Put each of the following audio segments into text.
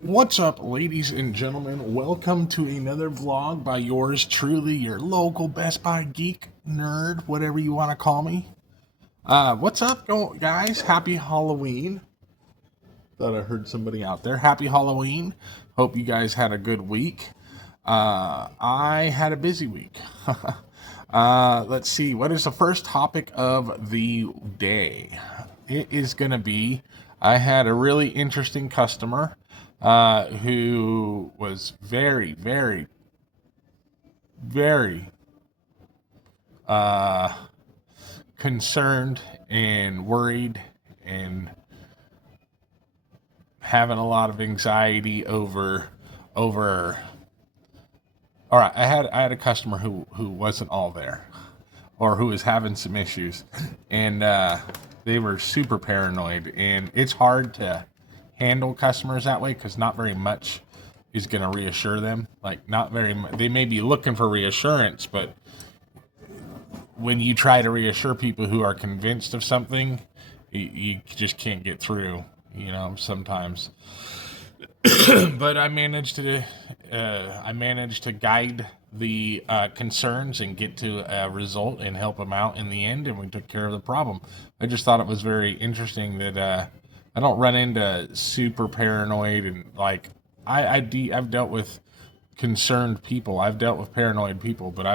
What's up, ladies and gentlemen? Welcome to another vlog by yours truly, your local Best Buy geek, nerd, whatever you want to call me. What's up, guys? Happy Halloween. Thought I heard somebody out there. Happy Halloween. Hope you guys had a good week. I had a busy week. Let's see. What is the first topic of the day? It is going to be I had a really interesting customer who was very, very, very uh, concerned and worried and having a lot of anxiety over. All right, I had a customer who wasn't all there, or who was having some issues, and they were super paranoid, and it's hard to handle customers that way because not very much is going to reassure them. Like, not very much. They may be looking for reassurance, but when you try to reassure people who are convinced of something, you just can't get through, sometimes. But I managed to guide the concerns and get to a result and help them out in the end, and we took care of the problem. I just thought it was very interesting that I don't run into super paranoid and like I've dealt with concerned people. I've dealt with paranoid people, but I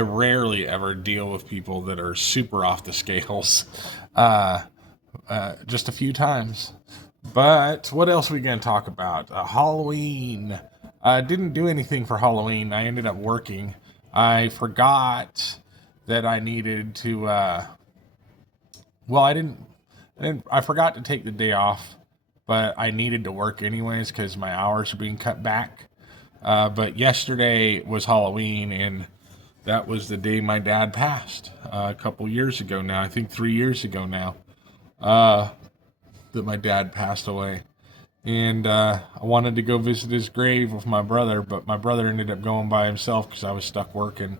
rarely ever deal with people that are super off the scales. Uh, just a few times. But what else are we going to talk about? Halloween. I didn't do anything for Halloween. I ended up working. I forgot that I needed to. Well, I didn't. I forgot to take the day off, but I needed to work anyways because my hours are being cut back. But yesterday was Halloween, and that was the day my dad passed a couple years ago now. I think 3 years ago now. That my dad passed away. And I wanted to go visit his grave with my brother, but my brother ended up going by himself because I was stuck working.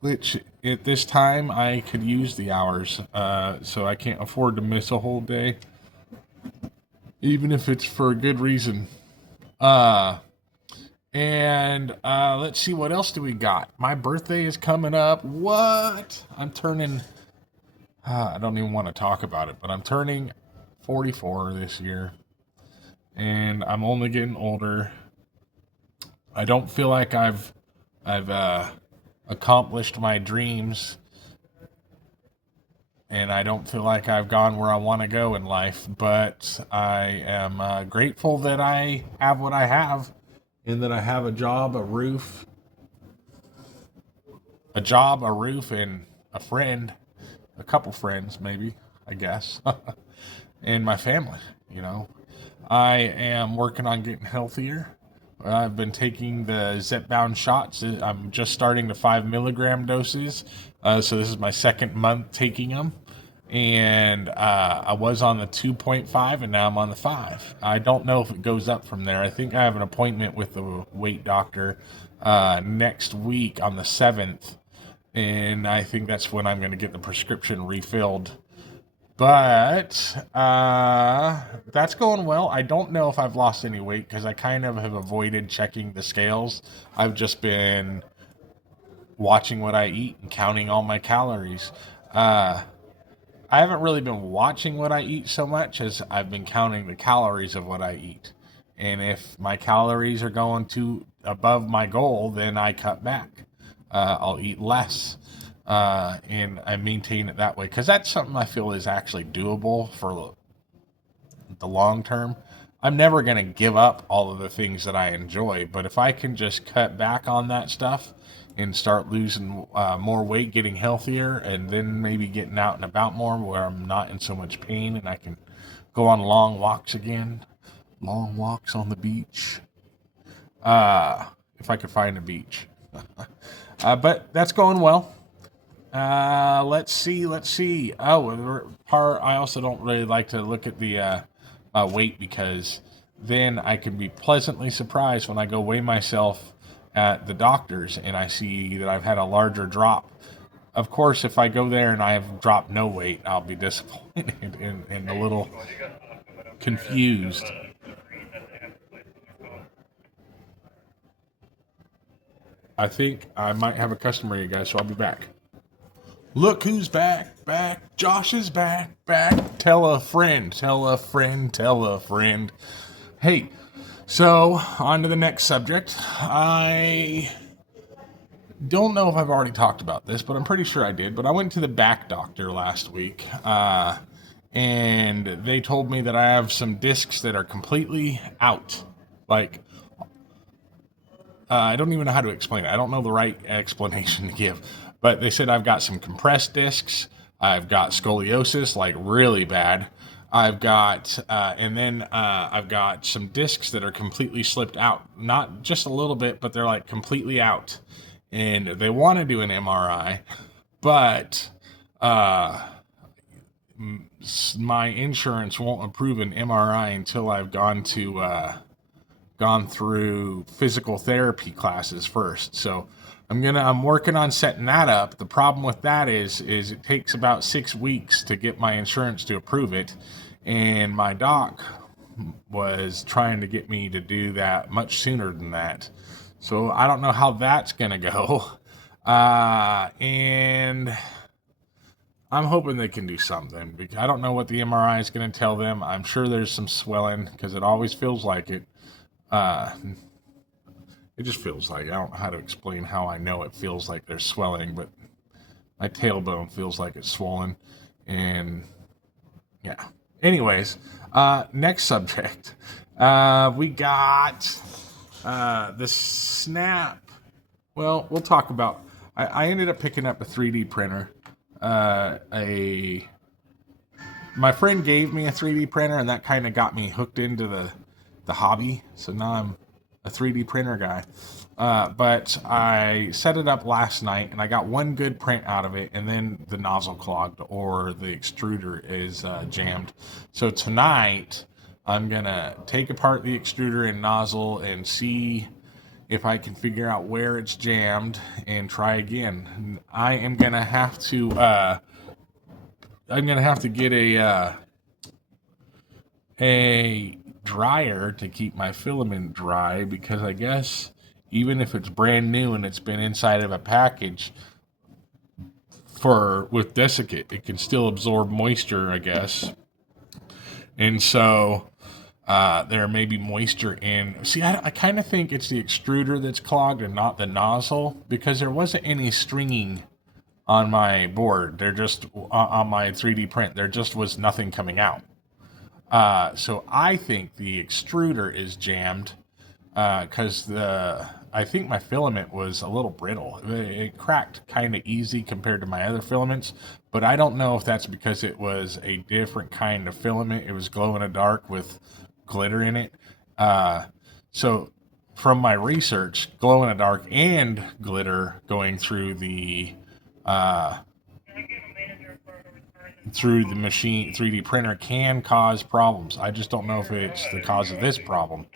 Which at this time I could use the hours, so I can't afford to miss a whole day, even if it's for a good reason. Uh, and let's see, what else do we got? My birthday is coming up. What? I'm turning. I don't even want to talk about it, but I'm turning 44 this year, and I'm only getting older. I don't feel like I've accomplished my dreams, and I don't feel like I've gone where I want to go in life. But I am grateful that I have what I have, and that I have a roof, and a friend, a couple friends, maybe, I guess, and my family. You know, I am working on getting healthier. I've been taking the Zepbound shots. I'm just starting the 5 milligram doses. So this is my second month taking them. And I was on the 2.5 and now I'm on the 5. I don't know if it goes up from there. I think I have an appointment with the weight doctor next week on the 7th. And I think that's when I'm going to get the prescription refilled. But that's going well. I don't know if I've lost any weight because I kind of have avoided checking the scales. I've just been watching what I eat and counting all my calories. Uh, I haven't really been watching what I eat so much as I've been counting the calories of what I eat. And if my calories are going too above my goal, then I cut back. I'll eat less, and I maintain it that way because that's something I feel is actually doable for the long term. I'm never going to give up all of the things that I enjoy, but if I can just cut back on that stuff and start losing more weight, getting healthier, and then maybe getting out and about more where I'm not in so much pain and I can go on long walks again, long walks on the beach, if I could find a beach. But that's going well. Let's see. Let's see. Oh, I also don't really like to look at the weight because then I can be pleasantly surprised when I go weigh myself at the doctor's and I see that I've had a larger drop. Of course, if I go there and I have dropped no weight, I'll be disappointed and a little confused. I think I might have a customer, you guys, so I'll be back. Look who's back, back. Josh is back, back. Tell a friend, tell a friend, tell a friend. Hey, so on to the next subject. I don't know if I've already talked about this, but I'm pretty sure I did. But I went to the back doctor last week, and they told me that I have some discs that are completely out. Like, I don't even know how to explain it. I don't know the right explanation to give. But they said I've got some compressed discs. I've got scoliosis, like really bad. I've got, I've got some discs that are completely slipped out. Not just a little bit, but they're like completely out. And they want to do an MRI, but my insurance won't approve an MRI until I've gone through physical therapy classes first. So I'm working on setting that up. The problem with that is it takes about 6 weeks to get my insurance to approve it, and my doc was trying to get me to do that much sooner than that. So I don't know how that's gonna go, and I'm hoping they can do something, because I don't know what the MRI is going to tell them. I'm sure there's some swelling, because it always feels like it. It just feels like, I don't know how to explain how I know it feels like there's swelling, but my tailbone feels like it's swollen. And yeah. Anyways, next subject. We got the Snap. Well, we'll talk about. I ended up picking up a 3D printer. My friend gave me a 3D printer, and that kind of got me hooked into the hobby. So now I'm a 3D printer guy. But I set it up last night, and I got one good print out of it, and then the nozzle clogged, or the extruder is jammed. So tonight, I'm gonna take apart the extruder and nozzle and see if I can figure out where it's jammed and try again. I am gonna have to get a dryer to keep my filament dry, because I guess even if it's brand new and it's been inside of a package with desiccant, it can still absorb moisture, I guess. And so there may be moisture in. See, I kind of think it's the extruder that's clogged and not the nozzle, because there wasn't any stringing on my board. There just on my 3D print, there just was nothing coming out. So I think the extruder is jammed, because I think my filament was a little brittle. It cracked kind of easy compared to my other filaments, but I don't know if that's because it was a different kind of filament. It was glow in the dark with glitter in it. So from my research, glow in the dark and glitter going through the machine 3D printer can cause problems. I just don't know if it's the cause of this problem.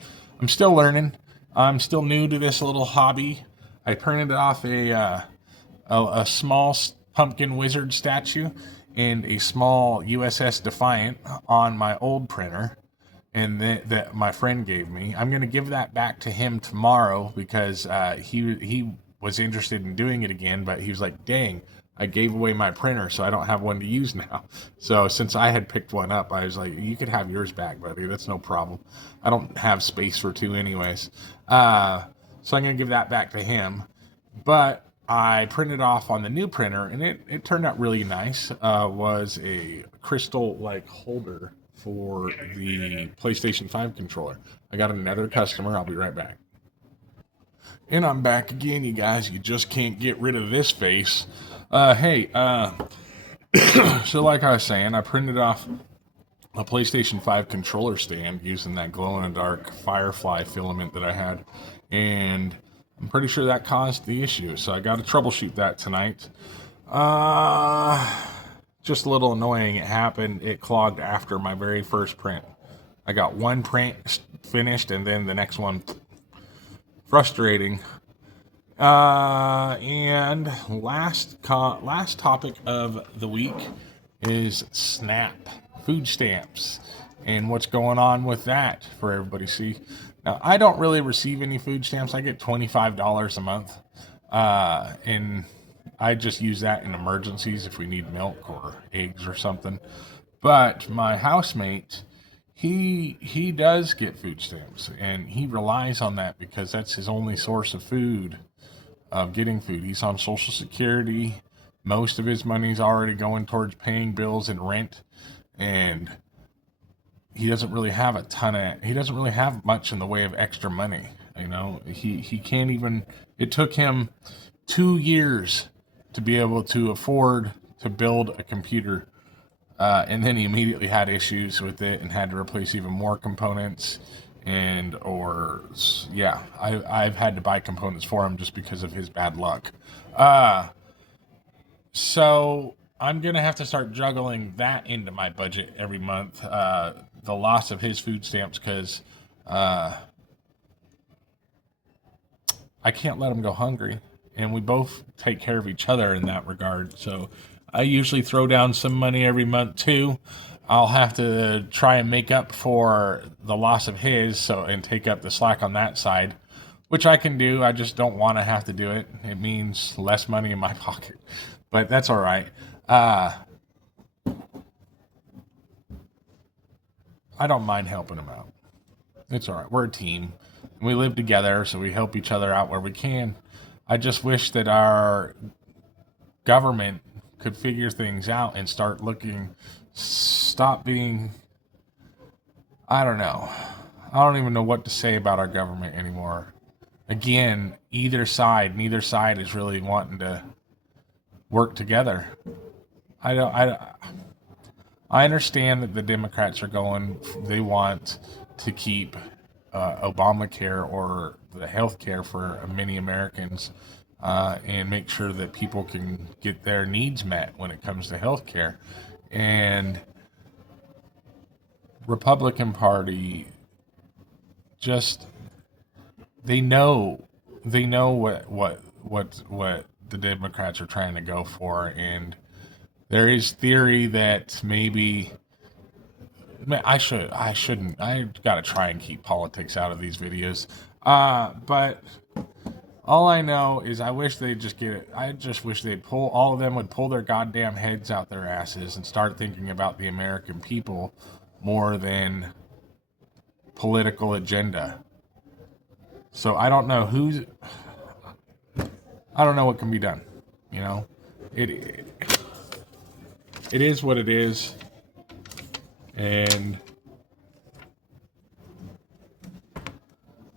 I'm still learning. I'm still new to this little hobby. I printed off a small pumpkin wizard statue and a small USS Defiant on my old printer, and that my friend gave me. I'm going to give that back to him tomorrow, because he was interested in doing it again, but he was like, dang, I gave away my printer, so I don't have one to use now. So since I had picked one up, I was like, you could have yours back, buddy. That's no problem. I don't have space for two anyways. So I'm going to give that back to him. But I printed off on the new printer, and it turned out really nice. Was a crystal like holder for the PlayStation 5 controller. I got another customer. I'll be right back. And I'm back again, you guys. You just can't get rid of this face. So like I was saying, I printed off a PlayStation 5 controller stand using that glow-in-the-dark Firefly filament that I had, and I'm pretty sure that caused the issue, so I got to troubleshoot that tonight. Just a little annoying. It happened. It clogged after my very first print. I got one print finished, and then the next one. Frustrating. And last topic of the week is SNAP, food stamps, and what's going on with that for everybody to see. Now, I don't really receive any food stamps. I get $25 a month. And I just use that in emergencies if we need milk or eggs or something. But my housemate, he does get food stamps, and he relies on that because that's his only source of food, of getting food. He's on Social Security. Most of his money's already going towards paying bills and rent, and he doesn't really have he doesn't really have much in the way of extra money. You know, he can't even, it took him 2 years to be able to afford to build a computer. And then he immediately had issues with it and had to replace even more components. And, or, yeah, I've had to buy components for him just because of his bad luck. So I'm going to have to start juggling that into my budget every month. The loss of his food stamps, because I can't let him go hungry. And we both take care of each other in that regard. So I usually throw down some money every month too. I'll have to try and make up for the loss of his, and take up the slack on that side, which I can do. I just don't want to have to do it. It means less money in my pocket, but that's all right. I don't mind helping him out. It's all right. We're a team. We live together, so we help each other out where we can. I just wish that our government could figure things out and stop being, I don't know. I don't even know what to say about our government anymore. Again, neither side is really wanting to work together. I understand that the Democrats they want to keep Obamacare, or the health care for many Americans, and make sure that people can get their needs met when it comes to health care. And Republican Party just, they know what the Democrats are trying to go for, and there is theory that maybe I shouldn't. I gotta try and keep politics out of these videos. But all I know is I wish they'd just get it. I just wish all of them would pull their goddamn heads out their asses and start thinking about the American people more than political agenda. So I don't know what can be done. You know, it is what it is. And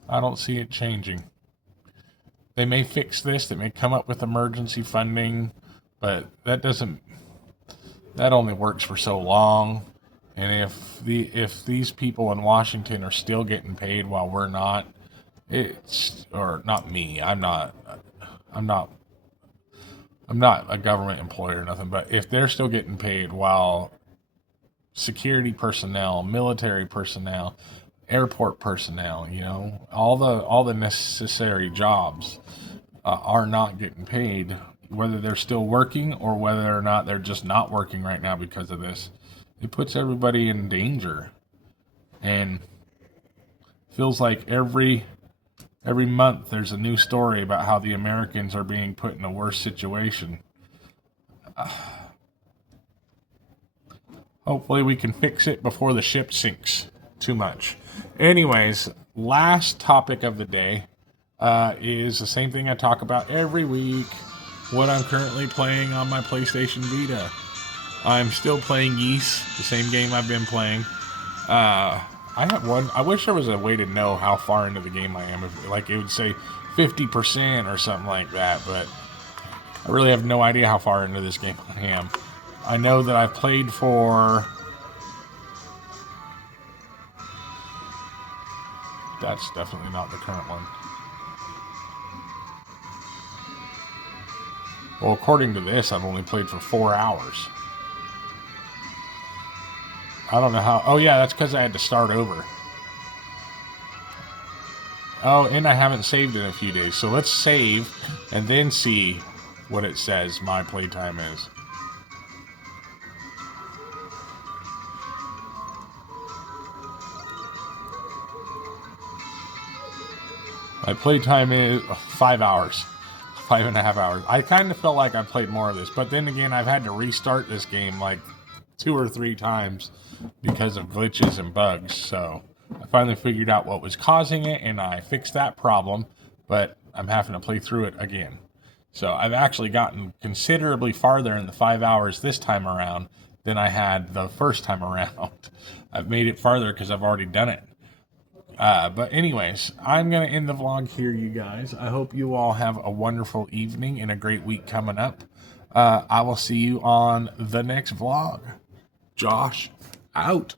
I don't see it changing. They may fix this, they may come up with emergency funding, but that only works for so long. And if these people in Washington are still getting paid while we're not, or not me, I'm not a government employee or nothing, but if they're still getting paid while security personnel, military personnel, airport personnel, all the necessary jobs are not getting paid, whether they're still working or whether or not they're just not working right now because of this. It puts everybody in danger, and feels like every month there's a new story about how the Americans are being put in a worse situation. Hopefully we can fix it before the ship sinks too much. Anyways, last topic of the day is the same thing I talk about every week. What I'm currently playing on my PlayStation Vita. I'm still playing Ys, the same game I've been playing. I wish there was a way to know how far into the game I am. Like it would say 50% or something like that, but I really have no idea how far into this game I am. I know that I've played for... That's definitely not the current one. Well, according to this, I've only played for 4 hours. I don't know how... Oh, yeah, that's because I had to start over. Oh, and I haven't saved in a few days. So let's save and then see what it says my playtime is. My playtime is 5 hours. 5.5 hours. I kind of felt like I played more of this, but then again, I've had to restart this game like 2 or 3 times because of glitches and bugs. So I finally figured out what was causing it, and I fixed that problem, but I'm having to play through it again. So I've actually gotten considerably farther in the 5 hours this time around than I had the first time around. I've made it farther because I've already done it. But anyways, I'm going to end the vlog here, you guys. I hope you all have a wonderful evening and a great week coming up. I will see you on the next vlog. Josh, out.